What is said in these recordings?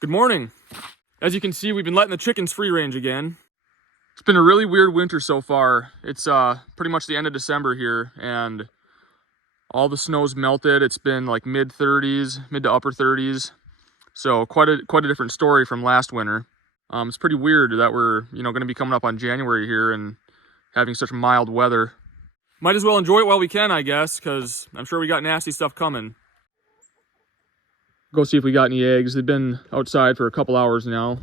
Good morning. As you can see, we've been letting the chickens free range again. It's been a really weird winter so far. It's pretty much the end of December here, and all the snow's melted. It's been like mid to upper 30s. So quite a different story from last winter. It's pretty weird that we're going to be coming up on January here and having such mild weather. Might as well enjoy it while we can, I guess, because I'm sure we got nasty stuff coming. Go see if we got any eggs. They've been outside for a couple hours now.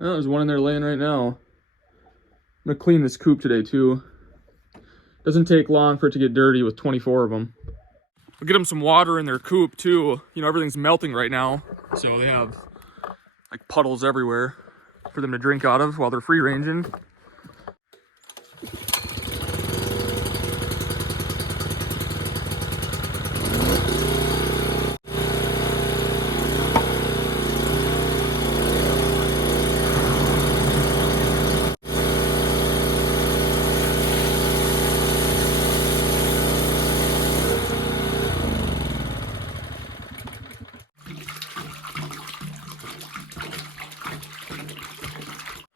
Oh, there's one in there laying right now. I'm gonna clean this coop today too. Doesn't take long for it to get dirty with 24 of them. We'll get them some water in their coop too. Everything's melting right now, so they have like puddles everywhere for them to drink out of while they're free ranging.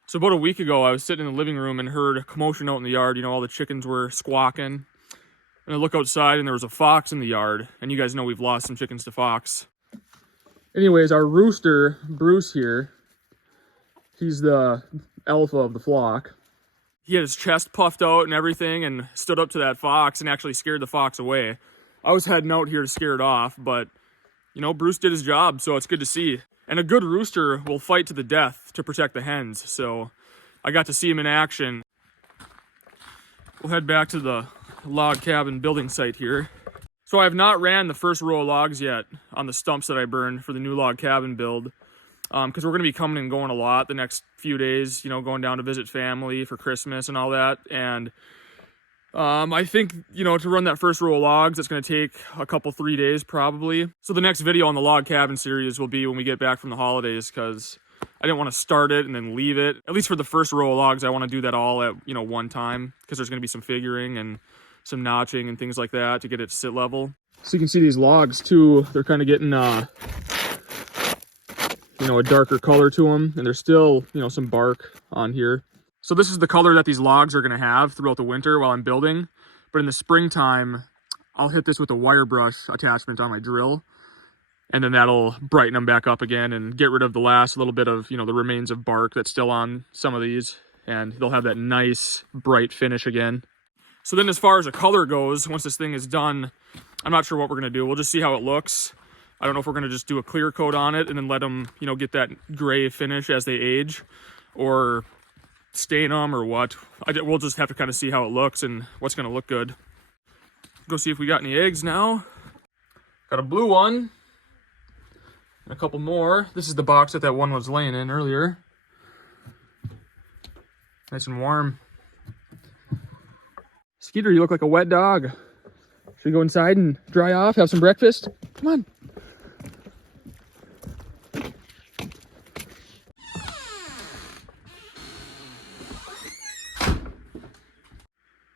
So about a week ago, I was sitting in the living room and heard a commotion out in the yard. All the chickens were squawking. And I look outside and there was a fox in the yard. And you guys know we've lost some chickens to fox. Anyways, our rooster, Bruce here, he's the alpha of the flock. He had his chest puffed out and everything and stood up to that fox and actually scared the fox away. I was heading out here to scare it off, but, Bruce did his job, so it's good to see. And a good rooster will fight to the death to protect the hens, so I got to see him in action. We'll head back to the log cabin building site here. So I have not ran the first row of logs yet on the stumps that I burned for the new log cabin build, because we're going to be coming and going a lot the next few days, going down to visit family for Christmas and all that. And I think, to run that first row of logs, it's going to take a couple, 3 days probably. So the next video on the log cabin series will be when we get back from the holidays, because I didn't want to start it and then leave it. At least for the first row of logs, I want to do that all at, one time, because there's going to be some figuring and some notching and things like that to get it to sit level. So you can see these logs too, they're kind of getting, a darker color to them, and there's still, some bark on here. So this is the color that these logs are going to have throughout the winter while I'm building. But in the springtime, I'll hit this with a wire brush attachment on my drill. And then that'll brighten them back up again and get rid of the last little bit of, the remains of bark that's still on some of these. And they'll have that nice bright finish again. So then as far as the color goes, once this thing is done, I'm not sure what we're going to do. We'll just see how it looks. I don't know if we're going to just do a clear coat on it and then let them, get that gray finish as they age. Or stain them or what. We'll just have to kind of see how it looks and what's going to look good. Go see if we got any eggs now. Got a blue one. And a couple more. This is the box that one was laying in earlier. Nice and warm. Skeeter, you look like a wet dog. Should we go inside and dry off, have some breakfast? Come on.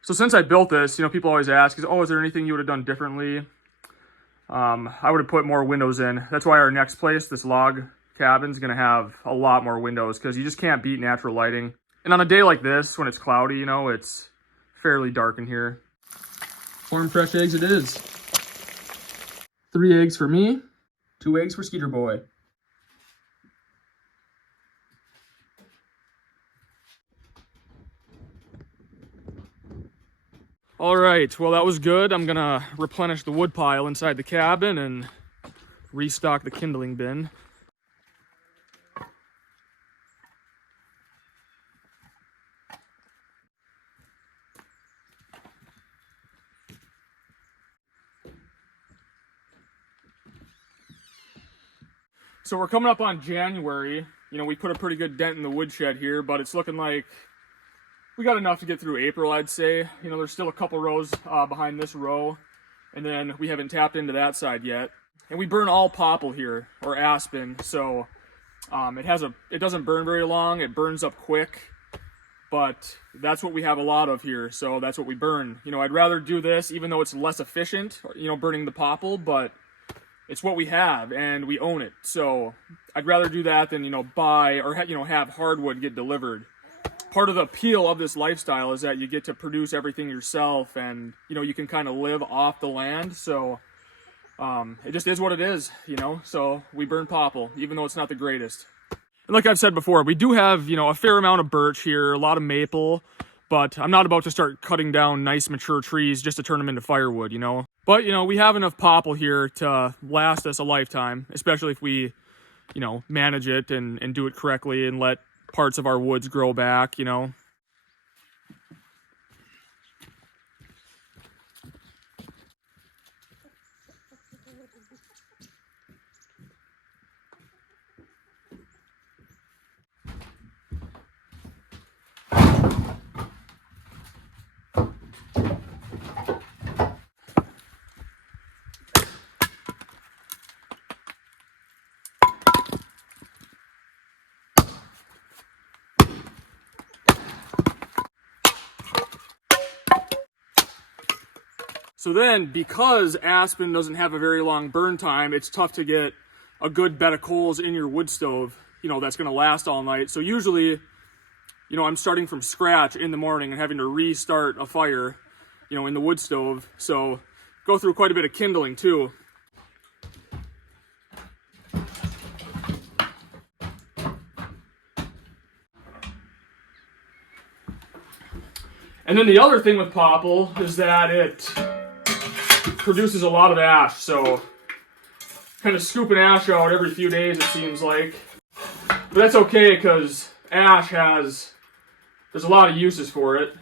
So since I built this, people always ask, is there anything you would have done differently? I would have put more windows in. That's why our next place, this log cabin, is going to have a lot more windows, because you just can't beat natural lighting. And on a day like this, when it's cloudy, it's fairly dark in here. Warm, fresh eggs it is. 3 eggs for me, 2 eggs for Skeeter Boy. All right, well, that was good. I'm gonna replenish the wood pile inside the cabin and restock the kindling bin. So we're coming up on January. We put a pretty good dent in the woodshed here, but it's looking like we got enough to get through April, I'd say. There's still a couple rows behind this row, and then we haven't tapped into that side yet. And we burn all popple here, or aspen, so it doesn't burn very long. It burns up quick, but that's what we have a lot of here, so that's what we burn. You know, I'd rather do this, even though it's less efficient, you know, burning the popple, but it's what we have and we own it. So I'd rather do that than, you know, buy or you know, have hardwood get delivered. Part of the appeal of this lifestyle is that you get to produce everything yourself, and you know, you can kind of live off the land. So it just is what it is, you know. So we burn popple, even though it's not the greatest. And like I've said before, we do have, you know, a fair amount of birch here, a lot of maple, but I'm not about to start cutting down nice mature trees just to turn them into firewood, you know. But, you know, we have enough popple here to last us a lifetime, especially if we, you know, manage it and do it correctly and let parts of our woods grow back, you know. So then, because aspen doesn't have a very long burn time, it's tough to get a good bed of coals in your wood stove, you know, that's going to last all night. So usually, you know, I'm starting from scratch in the morning and having to restart a fire, you know, in the wood stove. So go through quite a bit of kindling too. And then the other thing with popple is that it produces a lot of ash, so kind of scooping ash out every few days, it seems like. But that's okay, because ash there's a lot of uses for it.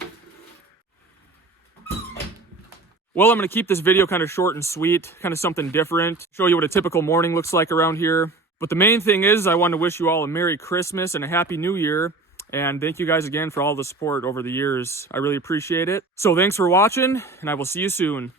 Well, I'm going to keep this video kind of short and sweet, kind of something different, show you what a typical morning looks like around here. But the main thing is I want to wish you all a Merry Christmas and a Happy New Year. And thank you guys again for all the support over the years. I really appreciate it. So thanks for watching, and I will see you soon.